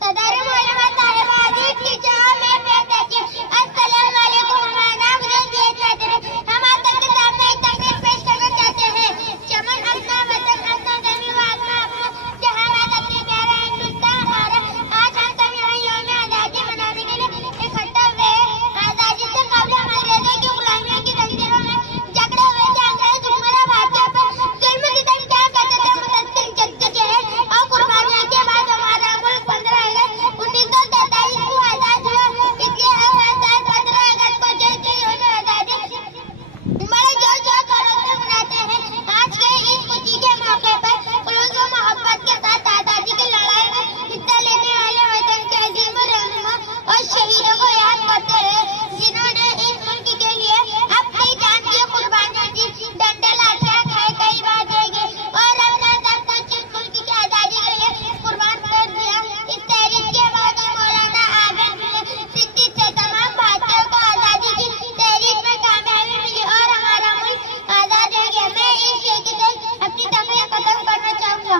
सदर मौलाना साहिब आदित की जहाँ में पेश है। अस्सलाम वालेकुम। हमारा नाम रंजीत चौधरी। हम आप सबके सामने एक तकरीर पेश करना चाहते हैं। चमन अपना वतन अपना जमीन अपना अपना जहाँ में सबसे प्यारा हिंदुस्तान हमारा। आज हम सब यहाँ यौम आज़ादी मनाने के लिए इकट्ठा हुए हैं। आज़ादी से कबल हम अंग्रेजों की गुलामियों की जंजीरों में जकड़े हुए थे। अंग्रेज हुक्मरान भारतीयों पर जुल्म सितम क्या करते थे, मुतस्सिल जद्दोजहद और कुर्बानियों के बाद हमारा मुल्क 15 अगस्त 1943 को आजाद हुआ। इसलिए हम हर साल 15 अगस्त को जश्न यौम आज़ादी बड़े जोश और खरोश से मनाते हैं। आज के इस खुशी के मौके पर खुलूस व मोहब्बत के साथ आजादी की लड़ाई में हिस्सा लेने वाले वतन के अजीम रहनुमा और शहीदों को याद करते हैं, जिन्होंने इस मुल्क के लिए अपनी जान की कुर्बानी दी, डंडे लाठियां खाए, कई बार देंगे और अपना सब कुछ इस मुल्क की आजादी के लिए कुर्बान कर दिया। इस तहरीक के बाद मौलाना आबिद सिद्दीकी से तमाम भारतीयों को आजादी की तहरीक में कामयाबी मिली और हमारा मुल्क आजाद हो गया। मैं इस शेर के साथ अपनी तकरीर खत्म करना चाहूँगा।